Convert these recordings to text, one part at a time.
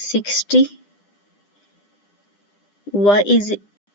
60।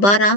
12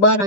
12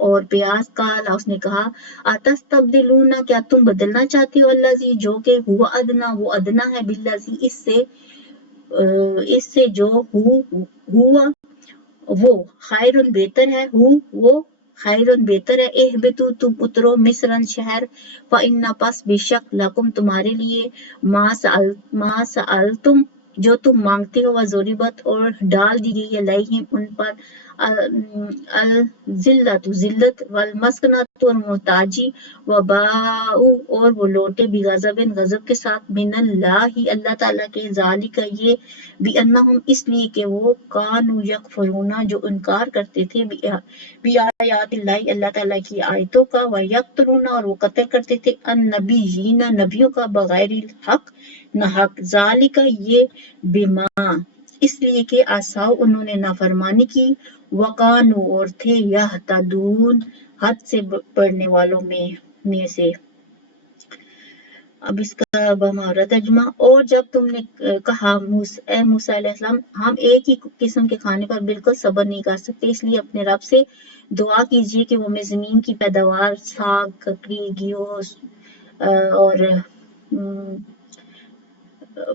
اور پیاز کالا اس نے کہا اتستبدلون کیا تم بدلنا چاہتے ہو الذی جو کہ ہوا ادنا وہ ادنا ہے بالذی اس سے جو ہوا وہ خیر بہتر ہے وہ خیر بہتر ہے اہبتو تم اترو مصرن شہر فإن پس بے شک لکم تمہارے لیے ما سألتم جو تم مانگتے ہو وضربت اور ڈال دی گئی علیہم ان پر الذلت ذلت والمسکنۃ اور محتاجی وباؤ اور وہ لوٹے بغضب غضب کے ساتھ من اللہ تعالیٰ کے ذالک یہ بأنہم اس لیے کہ وہ کانوا یکفرون جو انکار کرتے تھے بآیات اللہ تعالیٰ کی آیتوں کا ویقتلون اور وہ قتل کرتے تھے النبیین نبیوں کا بغیر الحق نہ حق ذالک یہ بما اس لیے کہ عصوا انہوں نے نافرمانی کی وقانو اور تھے یہتدون حد سے بڑھنے والوں میں سے۔ اب اس کا بمہارا ترجمہ اور جب تم نے کہا اے موسیٰ علیہ السلام ہم ایک ہی قسم کے کھانے پر بالکل صبر نہیں کر سکتے اس لیے اپنے رب سے دعا کیجئے کہ وہ ہمیں زمین کی پیداوار ساگ ککڑی گیہوں اور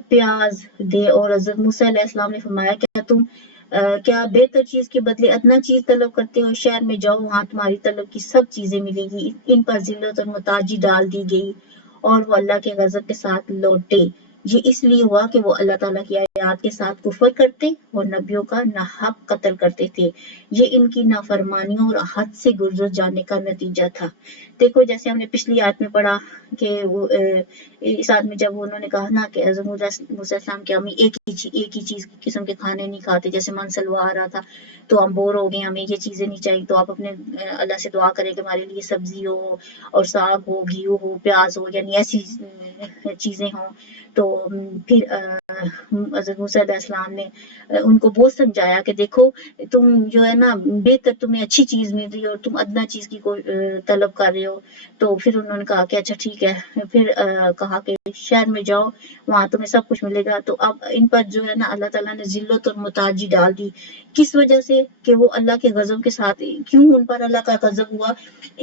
پیاز دے اور حضرت موسیٰ علیہ السلام نے فرمایا کیا بہتر چیز کے بدلے ادنا چیز طلب کرتے ہو شہر میں جاؤ وہاں تمہاری طلب کی سب چیزیں ملے گی ان پر ذلت اور محتاجی ڈال دی گئی اور وہ اللہ کے غضب کے ساتھ لوٹے یہ اس لیے ہوا کہ وہ اللہ تعالیٰ کی آیات کے ساتھ کفر کرتے اور نبیوں کا ناحق قتل کرتے تھے یہ ان کی نافرمانیوں اور حد سے گزر جانے کا نتیجہ تھا۔ دیکھو جیسے ہم نے پچھلی آیت میں پڑھا کہ وہ اس آیت میں جب انہوں نے کہا نا کہ حضرت موسیٰ علیہ السلام کہ ہم ایک ہی چیز قسم کے کھانے نہیں کھاتے جیسے من سلوا آ رہا تھا تو ہم بور ہو گئے ہمیں یہ چیزیں نہیں چاہیے تو آپ اپنے اللہ سے دعا کریں کہ ہمارے لیے سبزی ہو اور ساگ ہو گیہوں ہو پیاز ہو یعنی ایسی چیزیں ہوں تو پھر حضرت موسیٰ علیہ السلام نے ان کو بہت سمجھایا کہ دیکھو تم جو ہے نا بہتر تمہیں اچھی چیز مل رہی ہے اور تم ادنا چیز کی طلب کر رہے ہو تو پھر انہوں نے کہا کہ اچھا ٹھیک ہے پھر کہا کہ شہر میں جاؤ وہاں تمہیں سب کچھ ملے گا تو اب ان پر جو ہے نا اللہ تعالیٰ نے ذلت اور محتاجی ڈال دی کس وجہ سے کہ وہ اللہ کے غضب کے ساتھ کیوں ان پر اللہ کا غضب ہوا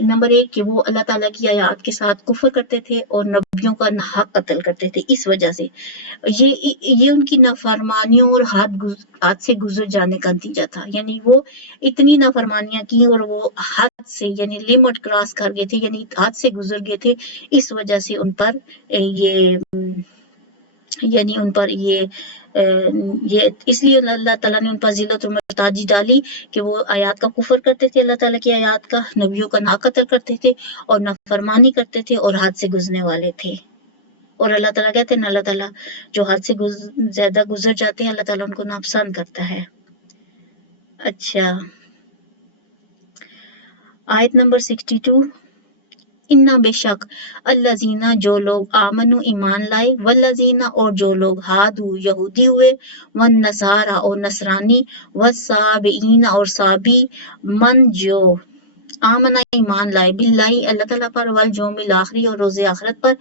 نمبر ایک کہ وہ اللہ تعالیٰ کی آیات کے ساتھ کفر کرتے تھے اور نبیوں کا ناحق قتل کرتے تھے اس وجہ سے یہ ان کی نافرمانیوں اور حد سے گزر جانے کا نتیجہ تھا یعنی وہ اتنی نافرمانیاں کی اور وہ حد سے یعنی لمٹ کراس کر گئے تھے یعنی حد سے گزر گئے تھے اس وجہ سے ان پر یہ اس لیے اللہ تعالیٰ نے ان پر ذلت اور محتاجی ڈالی کہ وہ آیات کا کفر کرتے تھے اللہ تعالیٰ کی آیات کا نبیوں کا ناقتل کرتے تھے اور نافرمانی کرتے تھے اور حد سے گزرنے والے تھے اور اللہ تعالیٰ کہتے ہیں اللہ تعالیٰ جو حد سے زیادہ گزر جاتے ہیں اللہ تعالیٰ ان کو ناپسند کرتا ہے۔ اچھا آیت نمبر 62 انا بے شک الذین جو لوگ آمنو ایمان لائے والذین اور جو لوگ ہادو یہودی ہوئے والنصارى اور نصرانی والصابئین اور صابی من جو آمنہ ایمان لائے باللہ اللہ تعالیٰ پر والیوم الآخر اور روز آخرت پر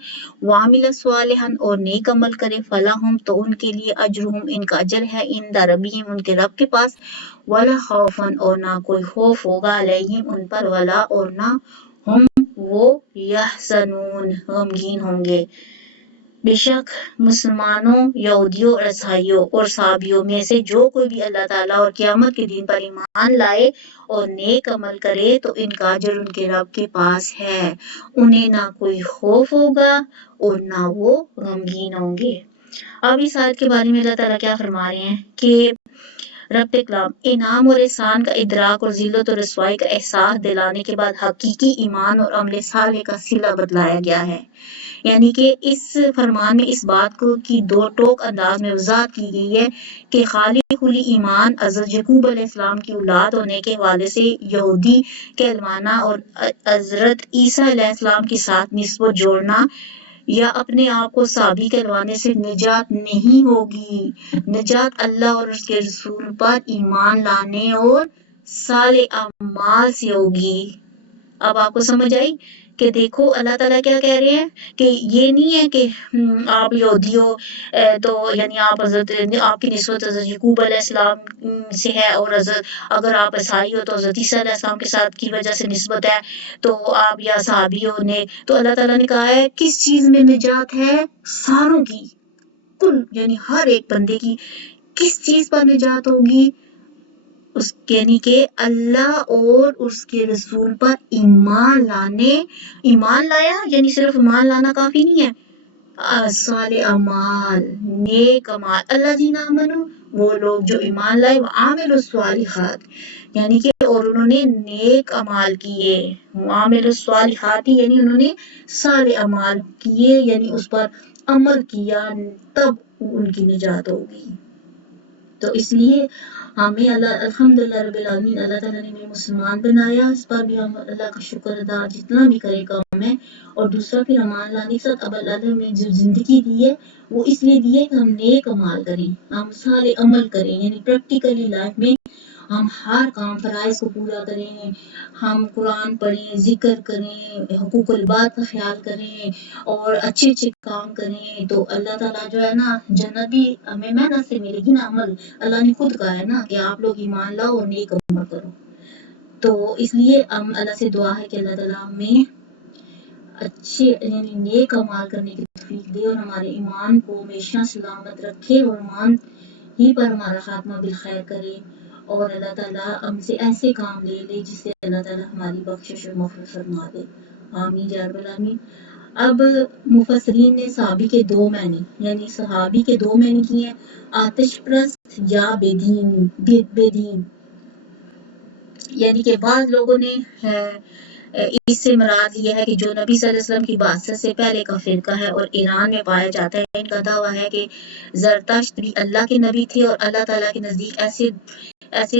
وعمل صالحا اور نیک عمل کرے فلاحم تو ان کے لیے اجرہم ان کا اجر ہے عند ربہم ان کے رب کے پاس ولا خوفا اور نہ کوئی خوف ہوگا علیہم ان پر ولا اور نہ ہم وہ یحزنون غمگین ہوں گے۔ بے شک مسلمانوں یہودیوں اور عیسائیوں اور صابیوں میں سے جو کوئی بھی اللہ تعالیٰ اور قیامت کے دن پر ایمان لائے اور نیک عمل کرے تو ان کا اجر ان کے رب کے پاس ہے انہیں نہ کوئی خوف ہوگا اور نہ وہ غمگین ہوں گے۔ اب اس آیت کے بارے میں اللہ تعالیٰ کیا فرما رہے ہیں کہ رب کلام انعام اور احسان کا ادراک اور ذلت اور رسوائی کا احساس دلانے کے بعد حقیقی ایمان اور عمل صالح کا صلہ بتلایا گیا ہے یعنی کہ اس فرمان میں اس بات کو کی دو ٹوک انداز میں وضاحت کی گئی ہے کہ خالی کھلی ایمان حضرت یعقوب علیہ السلام کی اولاد ہونے کے حوالے سے یہودی کہلوانا اور حضرت عیسیٰ علیہ السلام کے ساتھ نسبت جوڑنا یا اپنے آپ کو صحابی کہلوانے سے نجات نہیں ہوگی نجات اللہ اور اس کے رسول پر ایمان لانے اور صالح اعمال سے ہوگی۔ اب آپ کو سمجھ آئی کہ دیکھو اللہ تعالیٰ کیا کہہ رہے ہیں کہ یہ نہیں ہے کہ آپ یہودی ہو تو یعنی آپ آپ کی نسبت حضرت یعقوب علیہ السلام سے ہے، اور اگر آپ عیسائی ہو تو حضرت عیسیٰ علیہ السلام کے ساتھ کی وجہ سے نسبت ہے تو آپ یا صحابی ہو نے. تو اللہ تعالیٰ نے کہا ہے کس چیز میں نجات ہے؟ ساروں کی، کل یعنی ہر ایک بندے کی. کس چیز پر نجات ہوگی؟ اس یعنی کہ اللہ اور اس کے رسول پر ایمان لایا، یعنی صرف ایمان لانا کافی نہیں ہے. صالح اعمال، نیک اعمال، الذین آمنوا، وہ لوگ جو ایمان لائے، وعاملوا الصالحات، یعنی کہ اور انہوں نے نیک اعمال کیے. وعاملوا الصالحات یعنی انہوں نے صالح اعمال کیے، یعنی اس پر عمل کیا، تب ان کی نجات ہوگی. تو اس لیے ہمیں الحمدللہ رب العالمین اللہ تعالیٰ نے ہمیں مسلمان بنایا. اس پر بھی ہم اللہ کا شکر ادا جتنا بھی کرے کم ہے. اور دوسرا پھر ایمان لانے کے ساتھ اب اللہ نے جو زندگی دی ہے وہ اس لیے دی ہے کہ ہم نیک عمل کریں، ہم سارے عمل کریں، یعنی پریکٹیکلی لائف میں ہم ہر کام فرائض کو پورا کریں، ہم قرآن پڑھیں، ذکر کریں، حقوق العباد کا خیال کریں اور اچھے اچھے کام کریں. تو اللہ تعالیٰ جو ہے نا جنت بھی ہمیں محنت سے ملے گی نا. عمل اللہ نے خود کہا ہے نا کہ آپ لوگ ایمان لاؤ اور نیک عمل کرو. تو اس لیے ہم اللہ سے دعا ہے کہ اللہ تعالیٰ ہمیں اچھے یعنی نیک عمل کرنے کی توفیق دے اور ہمارے ایمان کو ہمیشہ سلامت رکھے اور ایمان ہی پر ہمارا خاتمہ بالخیر کرے. اور اللہ تعالیٰ ہم سے ایسے کام لے جس سے اللہ تعالیٰ ہماری بخشش اور مغفرت فرما دے. آمین یا رب العالمین. اب مفسرین نے صحابی کے دو معنی یعنی صحابی کے دو معنی کیے ہیں، آتش پرست یا بے دین. یعنی کہ بعض لوگوں نے اس سے مراد یہ ہے کہ جو نبی صلی اللہ علیہ وسلم کی بعثت سے پہلے کا فرقہ ہے اور ایران میں پایا جاتا ہے. ان کا دعویٰ ہے کہ زرتشت بھی اللہ کے نبی تھے اور اللہ تعالیٰ کے نزدیک ایسے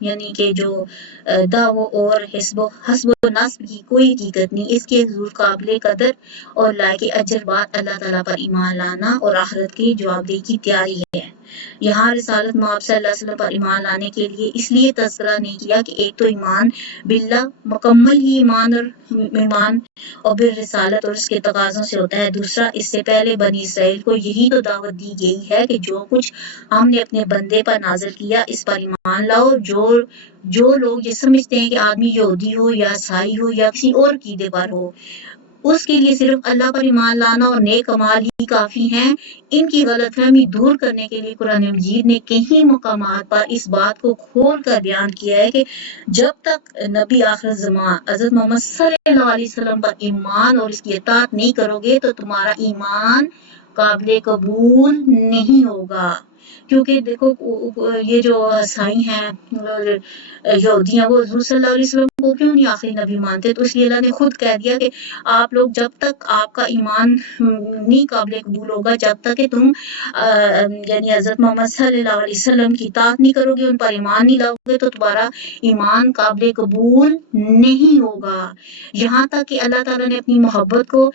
یعنی کہ جو دعووں اور حسب و نصب کی کوئی حقیقت نہیں. اس کے حضور قابل قدر اور لائق اجر بات اللہ تعالیٰ پر ایمان لانا اور آخرت کی جوابدہی کی تیاری ہے. یہاں رسالت مآب صلی اللہ علیہ وسلم پر ایمان لانے کے لیے اس لیے تذکرہ نہیں کیا کہ ایک تو ایمان باللہ مکمل ہی ایمان اور بالرسالت اور اس کے تقاضوں سے ہوتا ہے. دوسرا اس سے پہلے بنی اسرائیل کو یہی تو دعوت دی گئی ہے کہ جو کچھ ہم نے اپنے بندے پر نازل کیا اس پر ایمان لاؤ. جو لوگ یہ سمجھتے ہیں کہ آدمی یہودی ہو یا عیسائی ہو یا کسی اور عقیدے پر ہو اس کے لیے صرف اللہ پر ایمان لانا اور نیک اعمال ہی کافی ہیں. ان کی غلط فہمی دور کرنے کے لیے قرآن مجید نے کئی مقامات پر اس بات کو کھول کر بیان کیا ہے کہ جب تک نبی آخر زمان حضرت محمد صلی اللہ علیہ وسلم پر ایمان اور اس کی اطاعت نہیں کرو گے تو تمہارا ایمان قابل قبول نہیں ہوگا. کیونکہ دیکھو یہ جو عیسائی ہیں یہودی ہیں وہ حضور صلی اللہ علیہ وسلم کو کیوں نہیں آخری نبی مانتے؟ تو اس لیے اللہ نے خود کہہ دیا کہ آپ لوگ جب تک آپ کا ایمان نہیں قابل قبول ہوگا جب تک کہ تم یعنی حضرت محمد صلی اللہ علیہ وسلم کی اطاعت نہیں کرو گے، ان پر ایمان نہیں لاؤ گے تو تمہارا ایمان قابل قبول نہیں ہوگا. یہاں تک کہ اللہ تعالیٰ نے اپنی محبت کو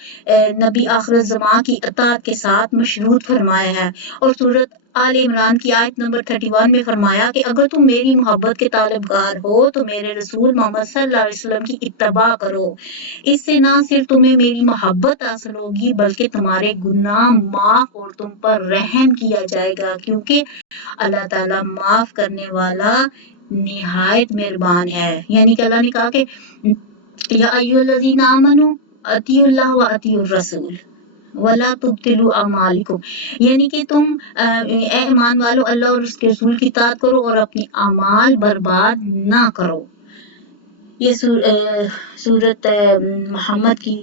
نبی آخر الزمان کی اطاعت کے ساتھ مشروط فرمایا ہے. اور سورۃ آل عمران کی آیت نمبر 31 میں فرمایا کہ اگر تم میری محبت کے طالبگار ہو تو میرے رسول محمد صلی اللہ علیہ وسلم کی اتباع کرو. اس سے نہ صرف تمہیں میری محبت حاصل ہوگی بلکہ تمہارے گناہ معاف اور تم پر رحم کیا جائے گا کیونکہ اللہ تعالیٰ معاف کرنے والا نہایت مہربان ہے. یعنی کہ اللہ نے کہا کہ یا ایھا الذین آمنوا اطیعوا اللہ و اطیعوا الرسول ولا تبطلوا اعمالکم، یعنی کہ تم اے ایمان والو اللہ اور اس کے رسول کی اطاعت کرو اور اپنی اعمال برباد نہ کرو. یہ سورۃ محمد کی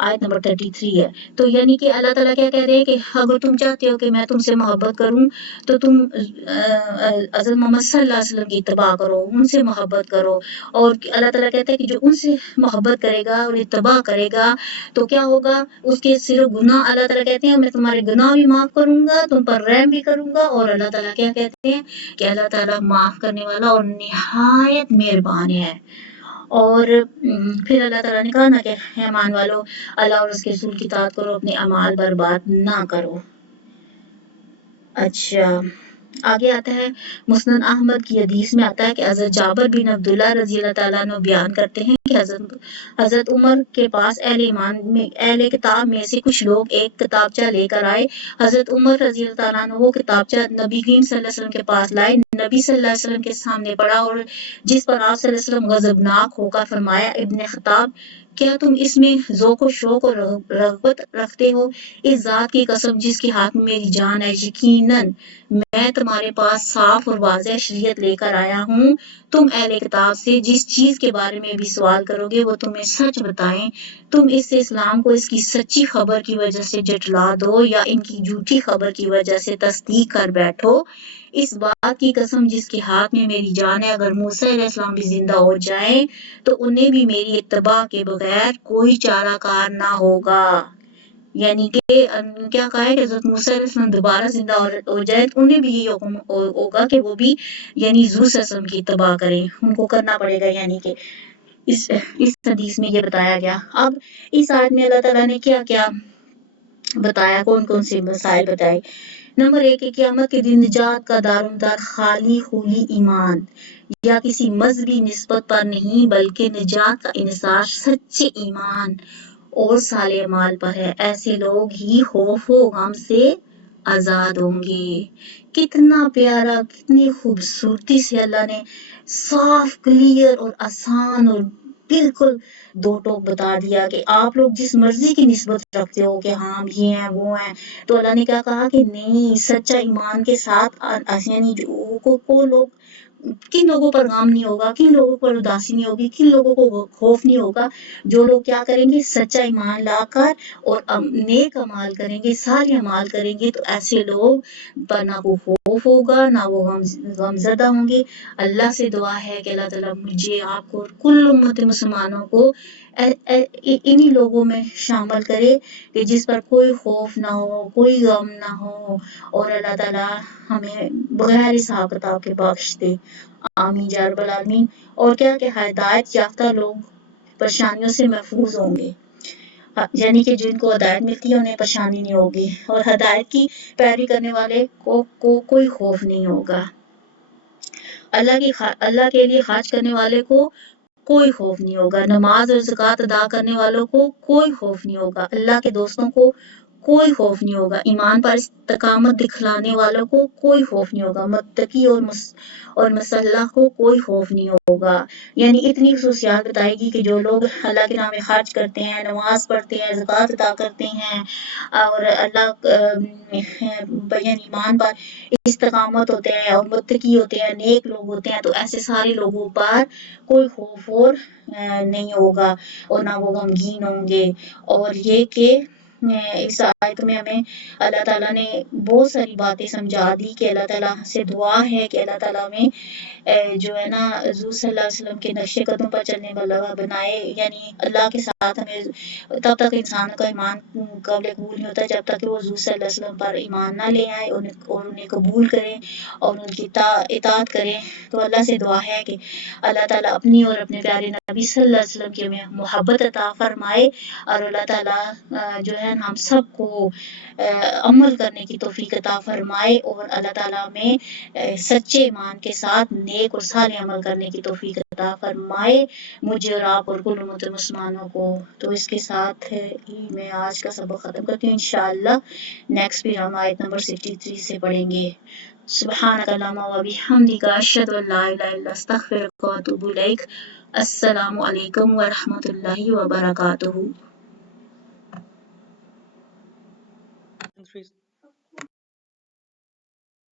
آیت نمبر 33 ہے. تو یعنی کہ اللہ تعالیٰ کیا کہہ رہے ہیں کہ اگر تم چاہتے ہو کہ میں تم سے محبت کروں تو تم حضرت محمد صلی اللہ علیہ وسلم کی اتباع کرو، ان سے محبت کرو. اور اللہ تعالیٰ کہتا ہے کہ جو ان سے محبت کرے گا اور اتباع کرے گا تو کیا ہوگا، اس کے صرف گناہ اللہ تعالیٰ کہتے ہیں میں تمہارے گناہ بھی معاف کروں گا، تم پر رحم بھی کروں گا. اور اللہ تعالیٰ کیا کہتے ہیں کہ اللہ تعالیٰ معاف کرنے والا اور نہایت مہربان ہے. اور پھر اللہ تعالیٰ نے کہا نا کہ ایمان والو اللہ اور اس کے رسول کی اطاعت کرو، اپنے اعمال برباد نہ کرو. اچھا آگے آتا ہے مسند احمد کی حدیث میں آتا ہے کہ حضرت جابر بن عبداللہ رضی اللہ تعالیٰ عنہ بیان کرتے ہیں کہ حضرت عمر کے پاس اہل کتاب میں سے کچھ لوگ ایک کتابچہ لے کر آئے. حضرت عمر رضی اللہ تعالیٰ عنہ وہ کتابچہ نبی کریم صلی اللہ علیہ وسلم کے پاس لائے. نبی صلی اللہ علیہ وسلم کے سامنے پڑھا اور جس پر آپ صلی اللہ علیہ وسلم غضبناک ہو کر فرمایا ابن خطاب کیا تم اس میں ذوق و شوق اور رغبت رکھتے ہو؟ اس ذات کی قسم جس کے ہاتھ میں میری جان ہے یقیناً میں تمہارے پاس صاف اور واضح شریعت لے کر آیا ہوں. تم اہل کتاب سے جس چیز کے بارے میں بھی سوال کرو گے وہ تمہیں سچ بتائیں. تم اس سے اسلام کو اس کی سچی خبر کی وجہ سے جھٹلا دو یا ان کی جھوٹی خبر کی وجہ سے تصدیق کر بیٹھو. اس بات کی قسم جس کے ہاتھ میں میری جان ہے اگر موسیٰ علیہ السلام بھی زندہ ہو جائیں تو انہیں بھی میری اتباع کے بغیر کوئی چارہ کار نہ ہوگا. یعنی کہ کیا کہا ہے کہ حضرت موسیٰ علیہ السلام دوبارہ زندہ ہو جائے تو انہیں بھی یہ حکم ہوگا کہ وہ بھی یعنی حضور صلی اللہ علیہ وسلم کی اتباع کریں. ان کو کرنا پڑے گا. یعنی کہ اس حدیث میں یہ بتایا گیا. اب اس آیت میں اللہ تعالیٰ نے کیا کیا بتایا, کون کون سے مسائل بتائے. نمبر 1 کہ قیامت کے دن نجات کا دارمدار خالی خولی ایمان یا کسی مذہبی نسبت پر نہیں بلکہ نجات کا انحصار سچے ایمان اور صالح اعمال پر ہے. ایسے لوگ ہی خوف و غم سے آزاد ہوں گے. کتنا پیارا, کتنی خوبصورتی سے اللہ نے صاف, کلیئر اور آسان اور بالکل دو ٹوک بتا دیا کہ آپ لوگ جس مرضی کی نسبت رکھتے ہو کہ ہاں یہ ہیں وہ ہیں, تو اللہ نے کیا کہا کہ نہیں, سچا ایمان کے ساتھ یعنی کو لوگ کن لوگوں پر غم نہیں ہوگا, کن لوگوں پر اداسی نہیں ہوگی, کن لوگوں کو خوف نہیں ہوگا. جو لوگ کیا کریں گے, سچا ایمان لا کر اور نیک اعمال کریں گے, سارے اعمال کریں گے, تو ایسے لوگ پر نہ وہ خوف ہوگا نہ وہ غم زدہ ہوں گے. اللہ سے دعا ہے کہ اللہ تعالیٰ مجھے, آپ کو اور کل امت مسلمانوں کو انہی لوگوں میں شامل کرے کہ جس پر کوئی خوف نہ ہو, کوئی غم نہ ہو, اور اللہ تعالیٰ ہمیں بغیر حساب کتاب کے بخش دے. آمین یا رب العالمین. اور کیا کہ ہدایت یافتہ لوگ پریشانیوں سے محفوظ ہوں گے. یعنی کہ جن کو ہدایت ملتی ہے انہیں پریشانی نہیں ہوگی, اور ہدایت کی پیروی کرنے والے کو کوئی خوف نہیں ہوگا. اللہ کے لیے خرچ کرنے والے کو کوئی خوف نہیں ہوگا. نماز اور زکوٰۃ ادا کرنے والوں کو کوئی خوف نہیں ہوگا. اللہ کے دوستوں کو کوئی خوف نہیں ہوگا. ایمان پر استقامت دکھلانے والوں کو کوئی خوف نہیں ہوگا. متقی اور مسلح کو کوئی خوف نہیں ہوگا. یعنی اتنی خصوصیات بتائے گی کہ جو لوگ اللہ کے نام میں خرچ کرتے ہیں, نماز پڑھتے ہیں, زکوٰۃ ادا کرتے ہیں, اور اللہ یعنی ایمان پر استقامت ہوتے ہیں اور متقی ہوتے ہیں, نیک لوگ ہوتے ہیں, تو ایسے سارے لوگوں پر کوئی خوف اور نہیں ہوگا اور نہ وہ غمگین ہوں گے. اور یہ کہ اس آیت میں ہمیں اللہ تعالیٰ نے بہت ساری باتیں سمجھا دی کہ اللہ تعالیٰ سے دعا ہے کہ اللہ تعالیٰ میں جو ہے نا حضور صلی اللہ علیہ وسلم کے نقش قدم پر چلنے والا بنائے. یعنی اللہ کے ساتھ ہمیں تب تک انسان کا ایمان قابل قبول نہیں ہوتا جب تک کہ وہ حضور صلی اللہ علیہ وسلم پر ایمان نہ لے آئے اور انہیں قبول کریں اور ان کی اطاعت کریں. تو اللہ سے دعا ہے کہ اللہ تعالیٰ اپنی اور اپنے پیارے نبی صلی اللہ علیہ وسلم کی ہمیں محبت عطا فرمائے, اور اللہ تعالیٰ جو ہے ہم سب کو عمل کرنے کی توفیق عطا فرمائے, اور اللہ تعالیٰ میں سچے ایمان کے ساتھ نیک اور صالح عمل کرنے کی توفیق عطا فرمائے مجھے اور آپ اور کل امت مسلمانوں کو. تو اس کے ساتھ ہی میں آج کا سبق ختم کرتی ہوں. انشاءاللہ نیکسٹ بھی ہم آیت نمبر 63 سے پڑھیں گے. سبحانک اللہم و بحمدک اشہد ان لا الہ الا انت استغفرک و اتوب الیک. السلام علیکم ورحمۃ اللہ وبرکاتہ.